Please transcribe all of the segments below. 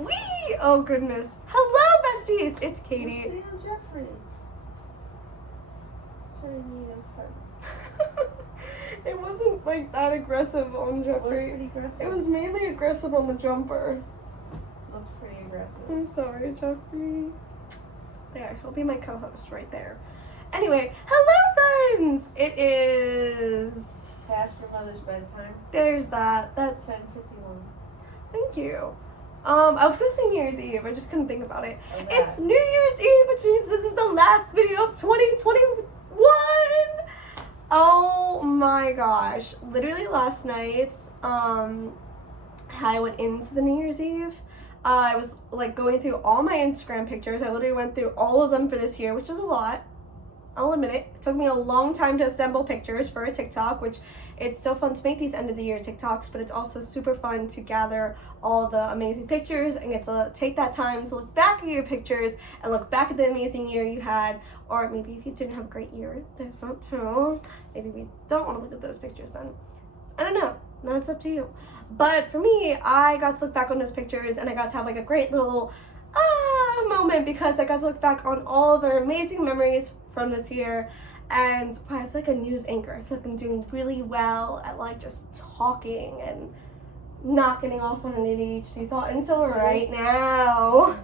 Wee! Oh goodness. Hello, besties. It's We're Katie. sitting on Jeffrey. Sorry, me and part. It wasn't like that aggressive on It was Jeffrey. pretty aggressive. It was mainly aggressive on the jumper. Looked pretty aggressive. I'm sorry, Jeffrey. There, he'll be my co-host right there. Anyway, hello, friends. It is Past your mother's bedtime. There's that. That's 10:51. thank you. I was gonna say New Year's Eve. I just couldn't think about it. Oh, It's that. New Year's Eve, which means this is the last video of 2021. Oh my gosh. Literally last night, I went into the New Year's Eve. I was like going through all my Instagram pictures. I literally went through all of them for this year, which is a lot. I'll admit it. It took me a long time to assemble pictures for a TikTok, which it's so fun to make these end of the year TikToks, but it's also super fun to gather all the amazing pictures and get to take that time to look back at your pictures and look back at the amazing year you had, or maybe if you didn't have a great year, there's that too. Maybe we don't want to look at those pictures then. I don't know. That's up to you. But for me, I got to look back on those pictures and I got to have like a great little moment because I got to look back on all of our amazing memories from this year. And I feel like a news anchor. I feel like I'm doing really well at like just talking and not getting off on an ADHD thought until right now.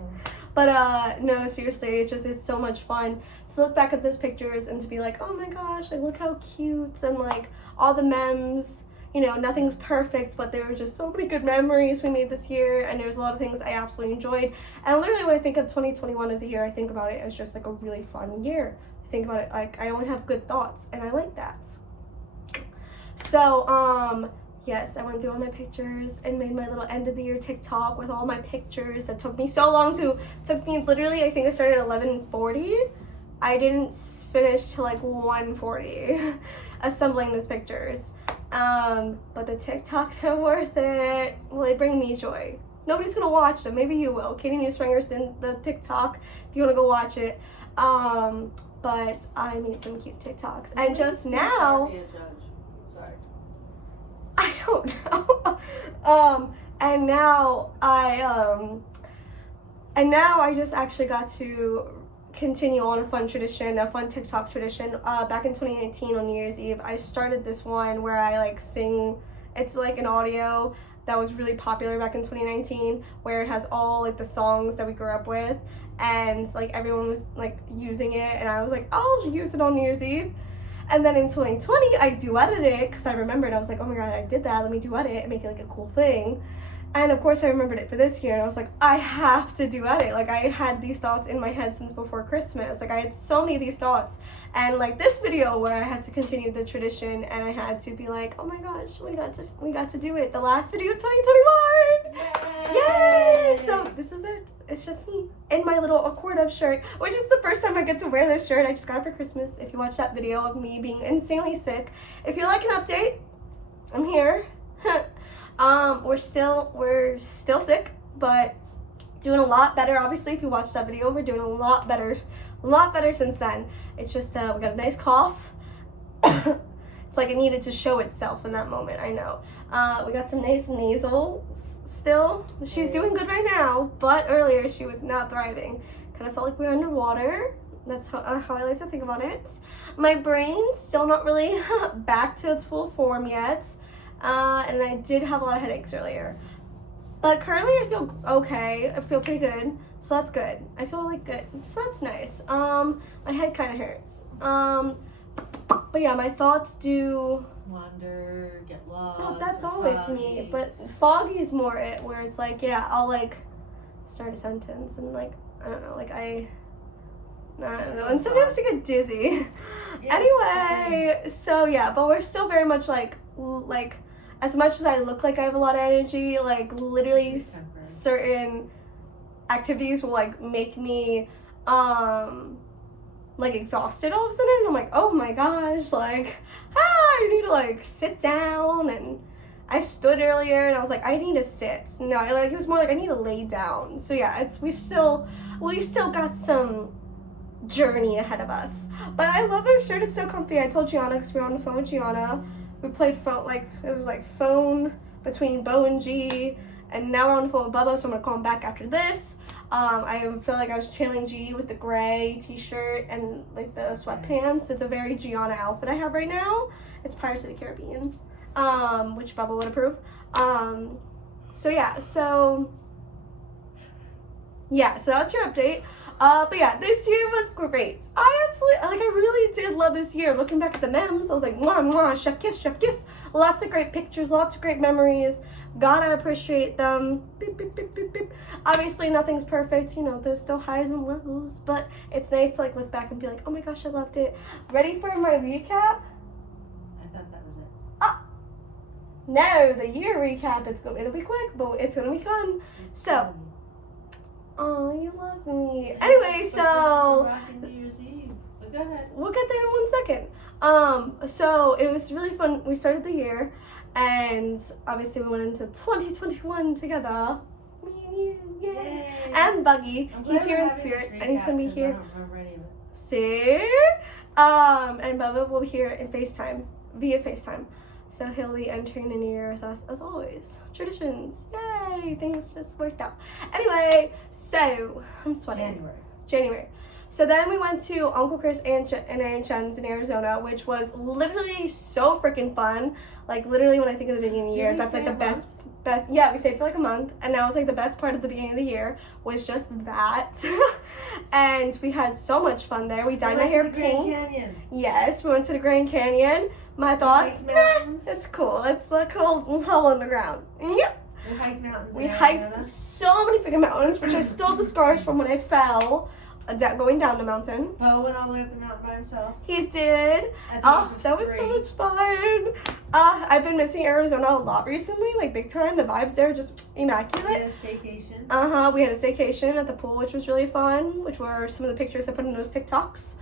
But no, seriously, it just is so much fun to look back at those pictures and to be like, oh my gosh, like look how cute, and like all the memes. You know, nothing's perfect, but there were just so many good memories we made this year, and there's a lot of things I absolutely enjoyed. And literally when I think of 2021 as a year, I think about it as just like a really fun year. I think about it like I only have good thoughts, and I like that. So, yes, I went through all my pictures and made my little end of the year TikTok with all my pictures that took me so long to, took me literally, I think I started at 11:40. I didn't finish till like 1:40 assembling those pictures. But the TikToks are worth it. Well, they bring me joy. Nobody's gonna watch them. Maybe you will. Katie Newspringer's in the TikTok if you wanna go watch it. But I made some cute TikToks. And just now, Be a judge. Sorry. I don't know. And now I just actually got to continue on a fun tradition, a fun TikTok tradition. Back in 2019 on New Year's Eve, I started this one where I like sing. It's like an audio that was really popular back in 2019, where it has all like the songs that we grew up with, and like everyone was like using it, and I was like, I'll use it on New Year's Eve. And then in 2020, I duetted it because I remembered. I was like, oh my god, I did that. Let me duet it and make it like a cool thing. And of course I remembered it for this year, and I was like, I have to duet it. Like, I had these thoughts in my head since before Christmas. Like, I had so many of these thoughts. And like this video where I had to continue the tradition, and I had to be like, oh my gosh, we got to do it. The last video of 2021. Yay! So this is it. It's just me in my little Accord Up shirt, which is the first time I get to wear this shirt. I just got it for Christmas. If you watch that video of me being insanely sick, if you like an update, I'm here. We're still sick, but doing a lot better. Obviously, if you watched that video, we're doing a lot better since then. It's just we got a nice cough. It's like it needed to show itself in that moment. I know. We got some nice nasal still. She's doing good right now, but earlier she was not thriving. Kind of felt like we were underwater. That's how I like to think about it. My brain's still not really back to its full form yet. And I did have a lot of headaches earlier. But currently I feel okay. I feel pretty good. So that's good. I feel like good. So that's nice. My head kind of hurts. But yeah, my thoughts do Wander, get lost. well, that's always me. But foggy's more it, where it's like, yeah, I'll like start a sentence and like, I don't know, like I don't know. And sometimes I get dizzy. Yeah. Anyway, so yeah, but we're still very much like as much as I look like I have a lot of energy, like literally certain activities will like make me like exhausted all of a sudden, and I'm like, oh my gosh, like I need to like sit down. And I stood earlier and I was like, I need to sit. No, like it was more like I need to lay down. So yeah, we still got some journey ahead of us. But I love this shirt. It's so comfy. I told Gianna, because we were on the phone with Gianna, we played phone, like it was like phone between Bo and G, And now we're on the phone with Bubba, so I'm gonna call him back after this. I feel like I was channeling G with the gray t-shirt and like the sweatpants. It's a very Gianna outfit I have right now. It's Pirates of the Caribbean, which Bubba would approve. So that's your update. But yeah, this year was great. I really did love this year. Looking back at the memes, I was like, mwah, mwah, chef kiss, chef kiss. Lots of great pictures, lots of great memories. Gotta appreciate them. Beep, beep, beep, beep, beep. Obviously, nothing's perfect. You know, there's still highs and lows, but it's nice to like look back and be like, oh my gosh, I loved it. Ready for my recap? I thought that was it. No, the year recap. It'll be quick, but it's gonna be fun. So, oh, you love me. Anyway, so New Year's Eve. But go ahead. we'll get there in 1 second. So it was really fun. We started the year, and obviously we went into 2021 together. Me and you, yay! Yay. And Buggy, I'm he's glad here we're in having spirit, this and he's gonna be recap 'cause here. I don't remember any of it. See? And Bubba will be here in FaceTime, via FaceTime. So he'll be entering the new year with us as always. Traditions, yay! Things just worked out. Anyway, so I'm sweating. January. So then we went to Uncle Chris and Aunt Jen's in Arizona, which was literally so freaking fun. Like literally when I think of the beginning of the year, that's like the best. Yeah, we stayed for like a month, and that was like the best part of the beginning of the year was just that. And we had so much fun there. We dyed my hair pink. Canyon. Yes, we went to the Grand Canyon. My thoughts? It's cool. It's a cool hole in the ground. Yep. We hiked mountains. We hiked so many freaking mountains, which I still have the scars from when I fell going down the mountain. Bo went all the way up the mountain by himself. He did. At the age of That was 3. so much fun. I've been missing Arizona a lot recently, like big time. The vibes there are just We immaculate. had a staycation. We had a staycation at the pool, which was really fun, which were some of the pictures I put in those TikToks.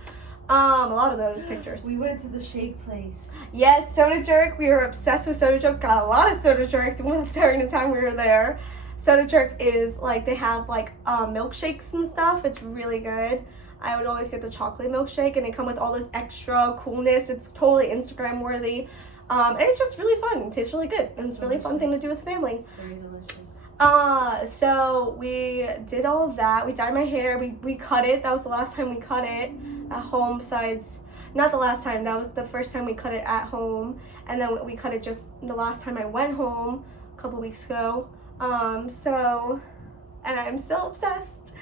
A lot of those pictures. We went to the shake place. Yes, Soda Jerk. We were obsessed with Soda Jerk. Got a lot of Soda Jerk during the time we were there. Soda Jerk is like, they have like milkshakes and stuff. It's really good. I would always get the chocolate milkshake, and they come with all this extra coolness. It's totally Instagram worthy. And it's just really fun. It tastes really good. And it's a really fun thing to do with the family. Very delicious. So we did all of that. We dyed my hair. We cut it. That was the last time we cut it at home, besides, not the last time, that was the first time we cut it at home. And then we cut it just the last time I went home a couple weeks ago. And I'm still obsessed.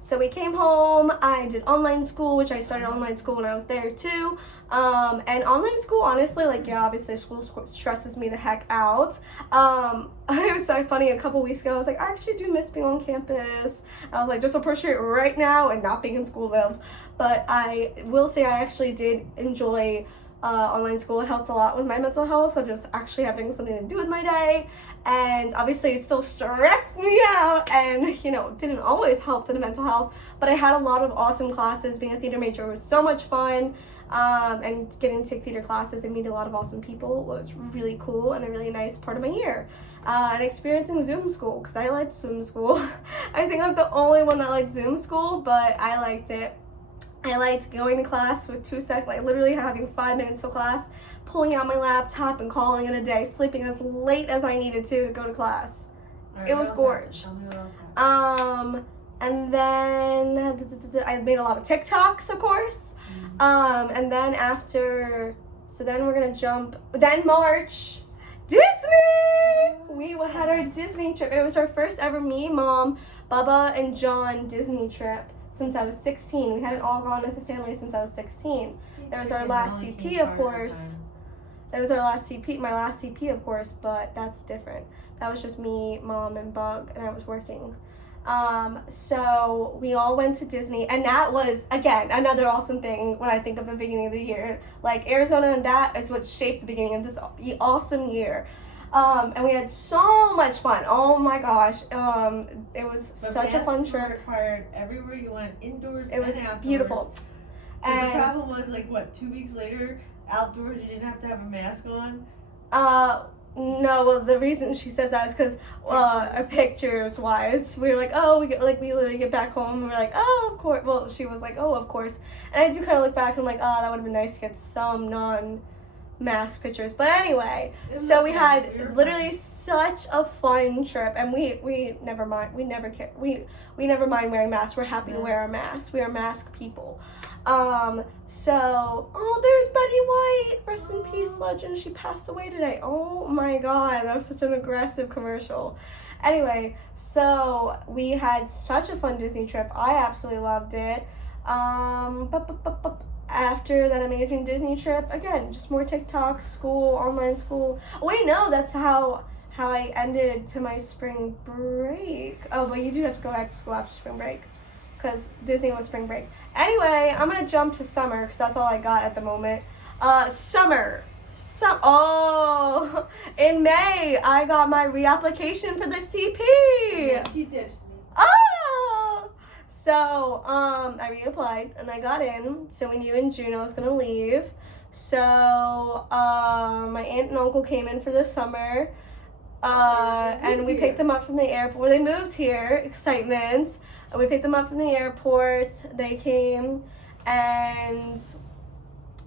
So we came home. I did online school, which I started online school when I was there too. And online school, honestly, like, yeah, obviously school stresses me the heck out. It was so funny, a couple weeks ago, I was like, I actually do miss being on campus. I was like, just appreciate right now and not being in school though. But I will say I actually did enjoy online school. It helped a lot with my mental health of just actually having something to do with my day. And obviously it still stressed me out and, you know, didn't always help to the mental health, but I had a lot of awesome classes. Being a theater major was so much fun, and getting to take theater classes and meet a lot of awesome people was really cool and a really nice part of my year. And experiencing Zoom school, because I liked Zoom school. I think I'm the only one that liked Zoom school, but I liked it. I liked going to class with literally having 5 minutes to class, pulling out my laptop and calling it a day, sleeping as late as I needed to go to class. Right, It was gorgeous. Tell me what else happened. And then I made a lot of TikToks, of course. And then then we're gonna jump. Then March, Disney. We had our Disney trip. It was our first ever me, Mom, Bubba, and John Disney trip since I was 16. We hadn't all gone as a family since I was 16. That was our last CP, of course. That was our last CP, my last CP, of course, but that's different. That was just me, Mom, and Bug, and I was working. So we all went to Disney, and that was, again, another awesome thing when I think of the beginning of the year. Like, Arizona, and that is what shaped the beginning of this awesome year. And we had so much fun. Oh my gosh. It was such a fun trip. Required everywhere you went, indoors It was and outdoors. beautiful. And the problem was, like, what, 2 weeks later, outdoors you didn't have to have a mask on? No, well, the reason she says that is because pictures wise, we were like, oh, we literally get back home and we're like, oh, of course. Well, she was like, oh, of course. And I do kind of look back and I'm like, oh, that would have been nice to get some mask pictures. But anyway, It was so we okay. had We were literally fine. such a fun trip, and we never mind. We never care. We never mind wearing masks. We're happy to Yeah. wear our masks. We are mask people. So there's Betty White. Rest in peace, legend. She passed away today. Oh my God, that was such an aggressive commercial. Anyway, so we had such a fun Disney trip. I absolutely loved it. After that amazing Disney trip, again, just more TikTok, school, online school. Wait, no, that's how I ended to my spring break. Oh, but you do have to go back to school after spring break, because Disney was spring break. Anyway, I'm gonna jump to summer because that's all I got at the moment. Summer. In May, I got my reapplication for the CP. Yeah, she ditched me. Oh! So, I reapplied and I got in. So we knew in June I was gonna leave. So, my aunt and uncle came in for the summer. And we picked them up from the airport. Well, they moved here, excitement. And we picked them up from the airport. They came and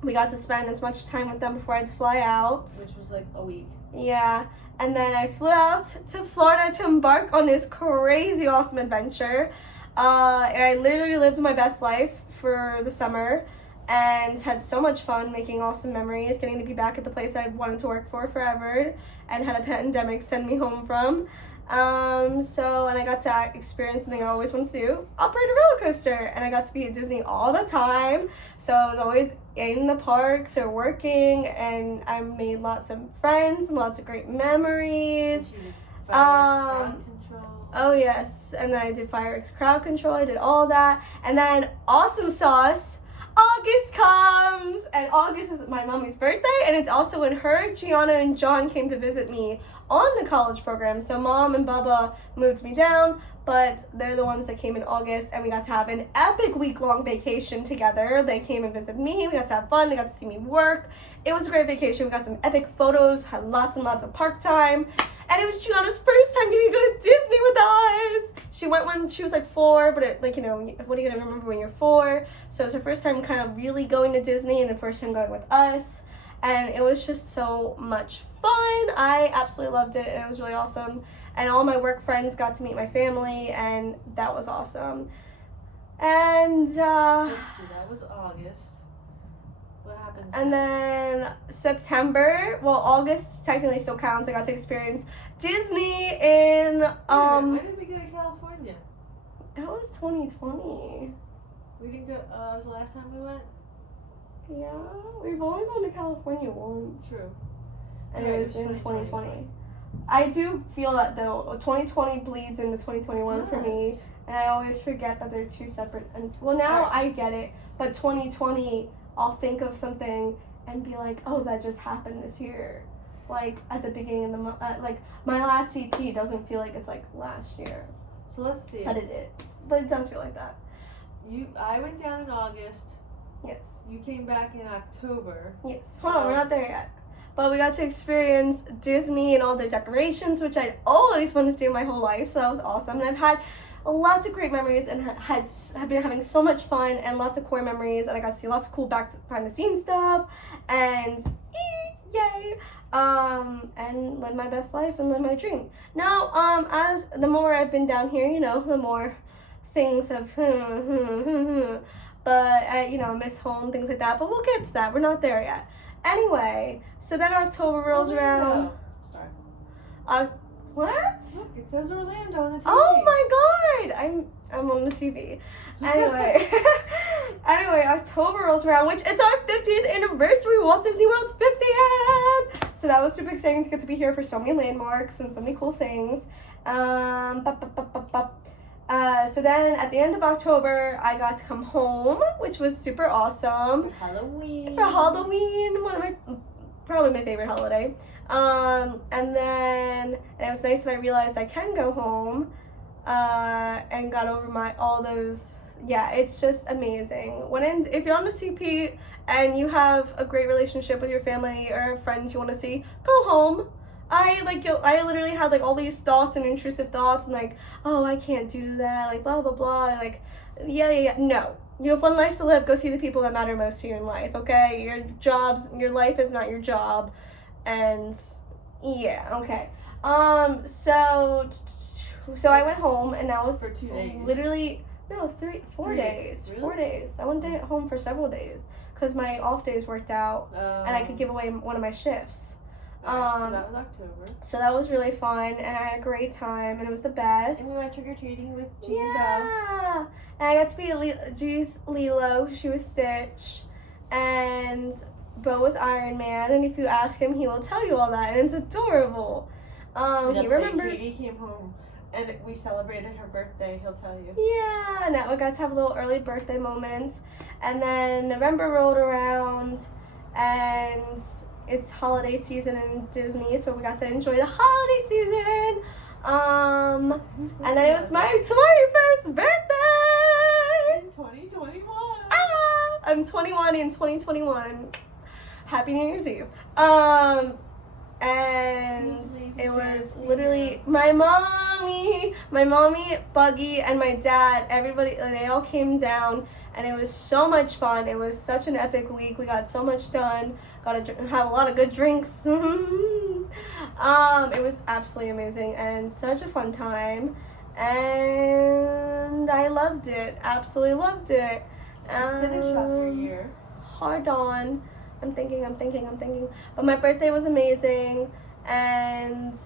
we got to spend as much time with them before I had to fly out. Which was like a week. Yeah. And then I flew out to Florida to embark on this crazy awesome adventure. I literally lived my best life for the summer and had so much fun making awesome memories, getting to be back at the place I wanted to work for forever and had a pandemic send me home from. And I got to experience something I always wanted to do, operate a roller coaster. And I got to be at Disney all the time. So I was always in the parks or working, and I made lots of friends and lots of great memories. She did fireworks crowd control. Oh yes, and then I did fireworks crowd control, I did all that. And then awesome sauce, August comes, and August is my mommy's birthday, and it's also when her, Gianna, and John came to visit me on the college program. So Mom and Bubba moved me down, but they're the ones that came in August, and we got to have an epic week-long vacation together. They came and visited me, we got to have fun, they got to see me work. It was a great vacation. We got some epic photos, had lots and lots of park time. And it was Gianna's first time getting to go to Disney with us. She went when she was like 4, but what are you gonna remember when you're 4? So it was her first time kind of really going to Disney and the first time going with us. And it was just so much fun. I absolutely loved it, and it was really awesome. And all my work friends got to meet my family, and that was awesome. And Let's see, that was August. What happened? and then September, well, August technically still counts. I got to experience Disney in when did we go to California? that was 2020. We didn't go. Was the last time we went? Yeah, we've only gone to California once, True. and Right, it was in 2020. 2020. I do feel that though 2020 bleeds into 2021 for me, and I always forget that they're two separate. And well, now Right. I get it, but 2020, I'll think of something and be like, oh, that just happened this year. Like at the beginning of the month, like my last CP doesn't feel like it's like last year, So let's see. but it is. But it does feel like that. I went down in August. Yes. You came back in October. Yes. Hold on, we're not there yet. But we got to experience Disney and all their decorations, which I'd always wanted to do my whole life, so that was awesome. And I've had lots of great memories and have been having so much fun and lots of core memories, and I got to see lots of cool behind the scenes stuff, and yay! And live my best life and live my dream. Now, the more I've been down here, the more things have, but I miss home, things like that. But we'll get to that. We're not there yet. Anyway, so then October rolls around. Sorry. What? Look, it says Orlando on the TV. Oh my God! I'm on the TV. Anyway, October rolls around, which it's our 50th anniversary. Walt Disney World's 50th. So that was super exciting to get to be here for so many landmarks and so many cool things. So then at the end of October, I got to come home, which was super awesome. Halloween. For Halloween, probably my favorite holiday. And it was nice that I realized I can go home, and got over all those. Yeah, it's just amazing. If you're on the CP and you have a great relationship with your family or friends you want to see, go home. I literally had like all these thoughts and intrusive thoughts and like, oh, I can't do that, like blah blah blah, like yeah. No, You have one life to live. Go see the people that matter most to you in life, okay? Your life is not your job. And, yeah, okay. So I went home, and that was for 2 days. Literally, no, 4 3 days. Really? 4 days. I went home for several days because my off days worked out, and I could give away one of my shifts. So that was October. So that was really fun, and I had a great time, and it was the best. And we went trick-or-treating with G Yeah. And I got to be G's Lilo. She was Stitch, and Bo was Iron Man. And if you ask him, he will tell you all that, and it's adorable. He remembers. Katie came home, and we celebrated her birthday. He'll tell you. Yeah, now we got to have a little early birthday moment, and then November rolled around, and it's holiday season in Disney, so we got to enjoy the holiday season. And then it was my 21st birthday! In 2021! Ah, I'm 21 in 2021. Happy New Year's Eve. And it was literally my mommy, Buggy, and my dad. Everybody, they all came down, and it was so much fun. It was such an epic week. We got so much done. Got to have a lot of good drinks. It was absolutely amazing and such a fun time, and I loved it. Absolutely loved it. Finish off your year. Hard on. I'm thinking. But my birthday was amazing, and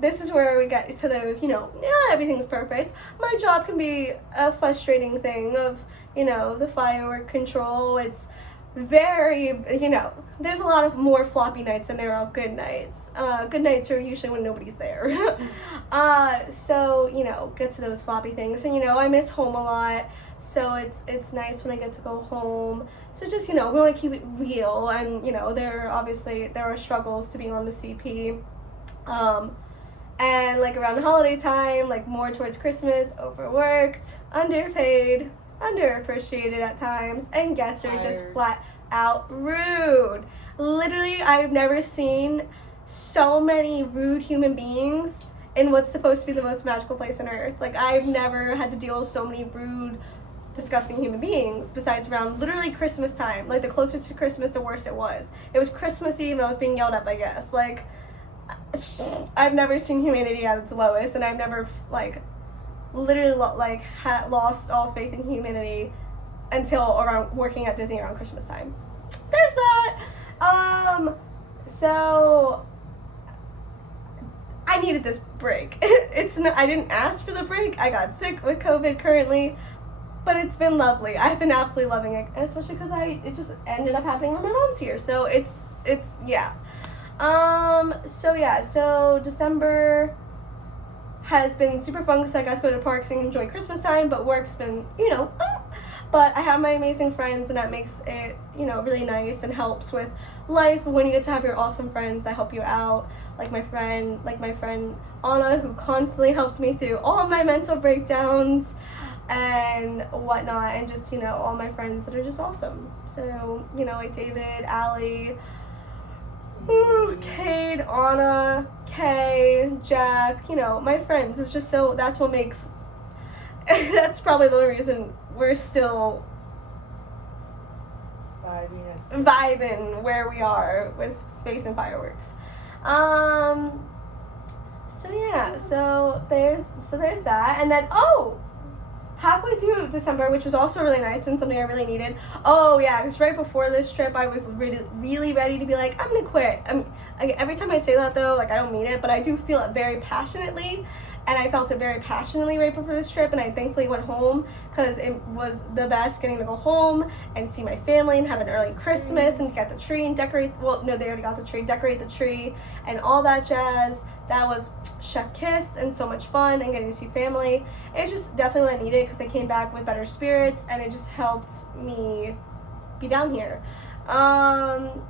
this is where we get to those, not everything's perfect. My job can be a frustrating thing of, the firework control. It's very, there's a lot of more floppy nights than there are good nights. Good nights are usually when nobody's there. So, get to those floppy things. And, I miss home a lot. So it's nice when I get to go home. So just, we want to keep it real. And, there are struggles to being on the CP. And like around holiday time, like more towards Christmas, overworked, underpaid, underappreciated at times, and guests are just flat out rude. Literally, I've never seen so many rude human beings in what's supposed to be the most magical place on earth. Like, I've never had to deal with so many rude, disgusting human beings besides around literally Christmas time. Like, the closer to Christmas, the worse it was. It was Christmas Eve and I was being yelled at by guests. Like, I've never seen humanity at its lowest, and I've never, literally, lost all faith in humanity until around working at Disney around Christmas time. There's that. So I needed this break. I didn't ask for the break. I got sick with COVID currently, but it's been lovely. I've been absolutely loving it, and especially because it just ended up happening when my mom's here. So it's yeah. So December has been super fun because I got to go to parks and enjoy Christmas time, but work's been, but I have my amazing friends, and that makes it, really nice and helps with life. When you get to have your awesome friends that help you out, like my friend Anna, who constantly helped me through all my mental breakdowns and whatnot, and just, all my friends that are just awesome. So, like David, Allie, Cade, Anna, Kay, Jack, my friends. It's just so, that's what makes, that's probably the only reason we're still vibing where we are with space and fireworks. So there's that. And then, halfway through December, which was also really nice and something I really needed. Because right before this trip, I was really, really ready to be like, I'm gonna quit. Every time I say that though, I don't mean it, but I do feel it very passionately, and I felt it very passionately right before this trip, and I thankfully went home because it was the best getting to go home and see my family and have an early Christmas and get the tree and decorate. Well, no, they already got the tree. Decorate the tree and all that jazz. That was chef kiss and so much fun, and getting to see family. It's just definitely what I needed because I came back with better spirits, and it just helped me be down here. So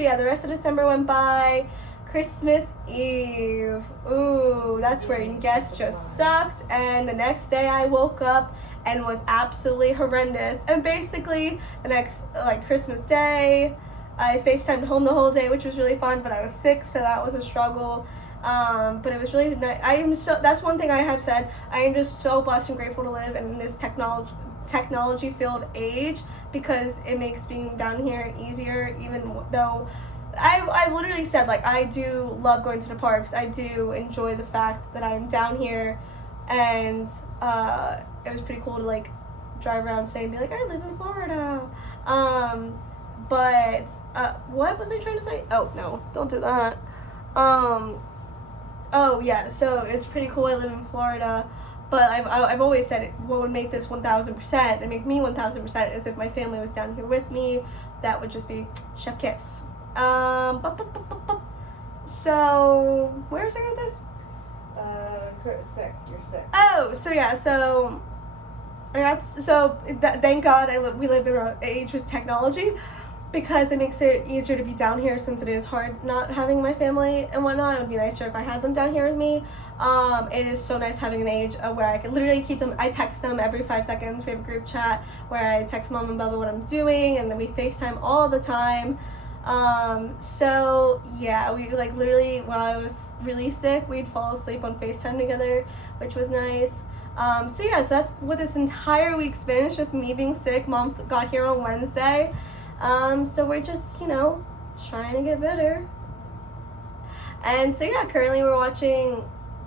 yeah, the rest of December went by. Christmas Eve. Ooh, that's where guests just sucked, and the next day I woke up and was absolutely horrendous. And basically the next, Christmas Day, I FaceTimed home the whole day, which was really fun, but I was sick, so that was a struggle. But it was really nice. That's one thing I have said. I am just so blessed and grateful to live in this technology filled age, because it makes being down here easier, even though I've literally said, like, I do love going to the parks. I do enjoy the fact that I'm down here, and it was pretty cool to, like, drive around today and be like, I live in Florida. But what was I trying to say? Oh, no, don't do that. Oh, yeah, so it's pretty cool I live in Florida, but I've always said it, what would make this 1,000% and make me 1,000% is if my family was down here with me. That would just be chef kiss. So, where was I going with this? Sick. You're sick. Oh, so yeah, so thank God we live in an age with technology, because it makes it easier to be down here, since it is hard not having my family and whatnot. It would be nicer if I had them down here with me. It is so nice having an age where I can literally keep them. I text them every 5 seconds. We have a group chat where I text Mom and Bubba what I'm doing, and then we FaceTime all the time. So yeah, we like literally, when I was really sick, we'd fall asleep on FaceTime together, which was nice. So yeah, so that's what this entire week's been. It's just me being sick. Mom got here on Wednesday. So we're just, trying to get better. And so yeah, currently we're watching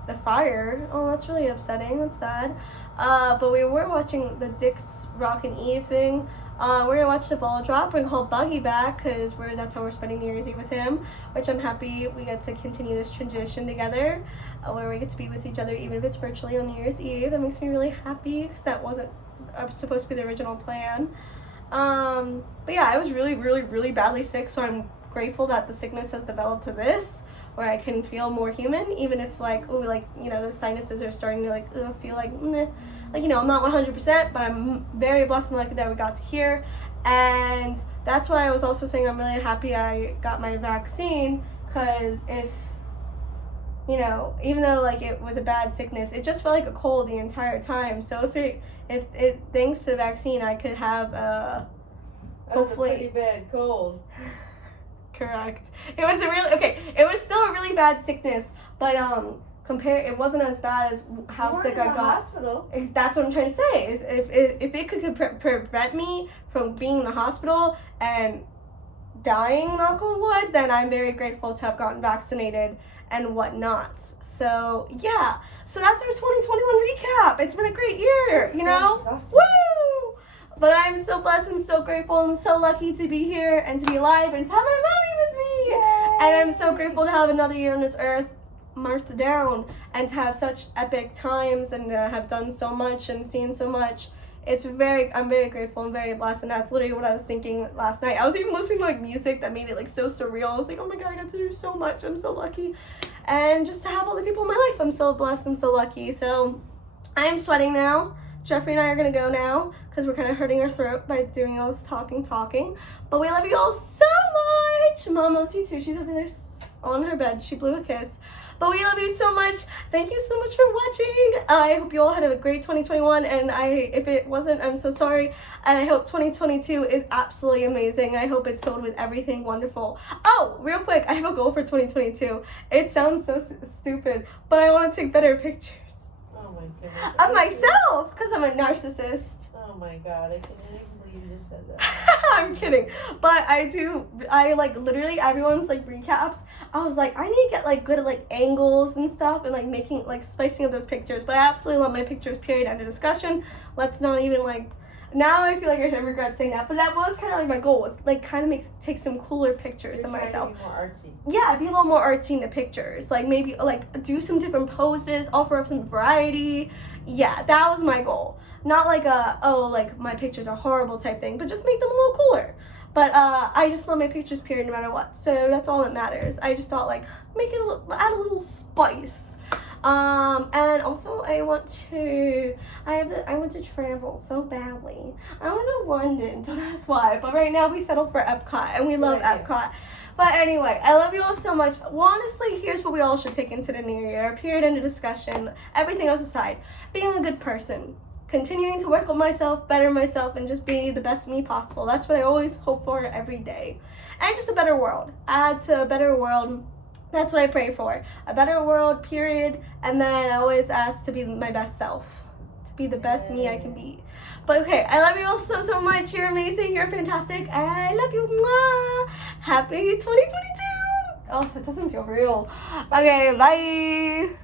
The Fire. Oh, that's really upsetting. That's sad. But we were watching the Dick's Rock and Eve thing. We're gonna watch The Ball Drop, bring whole Buggy back, because that's how we're spending New Year's Eve with him, which I'm happy we get to continue this tradition together, where we get to be with each other, even if it's virtually on New Year's Eve. That makes me really happy, because that wasn't supposed to be the original plan. But yeah, I was really, really, really badly sick, so I'm grateful that the sickness has developed to this, where I can feel more human, even if the sinuses are starting to feel like, meh. I'm not 100%, but I'm very blessed and lucky that we got to hear. And that's why I was also saying I'm really happy I got my vaccine, because even though it was a bad sickness, it just felt like a cold the entire time. So if thanks to the vaccine, I could have hopefully a pretty bad cold. Correct. It was it was still a really bad sickness, but it wasn't as bad as how sick I got. Hospital. That's what I'm trying to say. Is if it could prevent me from being in the hospital and dying, knock on wood, then I'm very grateful to have gotten vaccinated and whatnot. So yeah, so that's our 2021 recap. It's been a great year, Woo! But I'm so blessed and so grateful and so lucky to be here and to be alive and to have my mommy with me. Yay! And I'm so grateful to have another year on this earth marked down, and to have such epic times, and to have done so much and seen so much. I'm very grateful and very blessed, and that's literally what I was thinking last night. I was even listening to music that made it so surreal. I was like, oh my God, I got to do so much. I'm so lucky. And just to have all the people in my life, I'm so blessed and so lucky. So I am sweating now. Jeffrey and I are gonna go now, because we're kind of hurting our throat by doing all this talking. But we love you all so much. Mom loves you too. She's over there on her bed. She blew a kiss. But we love you so much. Thank you so much for watching. I hope you all had a great 2021, and if it wasn't, I'm so sorry. And I hope 2022 is absolutely amazing. I hope it's filled with everything wonderful. Oh, real quick, I have a goal for 2022. It sounds so stupid, but I want to take better pictures. Oh my goodness. Of myself, because I'm a narcissist. Oh my God, I can't even believe you just said that. I'm kidding, but I literally everyone's recaps. I was like, I need to get good at angles and stuff, and making spicing up those pictures. But I absolutely love my pictures. Period. End of discussion. Let's not even now I feel like I should regret saying that, but that was kind of my goal, was take some cooler pictures of myself. To be more artsy. Yeah, be a little more artsy in the pictures. Maybe do some different poses, offer up some variety. Yeah, that was my goal. Not my pictures are horrible type thing, but just make them a little cooler. But I just love my pictures, period, no matter what. So that's all that matters. I just thought make it add a little spice. And also I want to travel so badly. I want to go to London, don't ask why, but right now we settled for Epcot, and we love Epcot. But anyway, I love you all so much. Well, honestly, here's what we all should take into the new year, period, end of discussion, everything else aside. Being a good person, continuing to work on myself, better myself, and just be the best me possible. That's what I always hope for every day. And just a better world. Add to a better world. That's what I pray for. A better world, period. And then I always ask to be my best self. To be the best me I can be. But okay, I love you all so, so much. You're amazing. You're fantastic. I love you. Mwah. Happy 2022. Oh, that doesn't feel real. Okay, bye.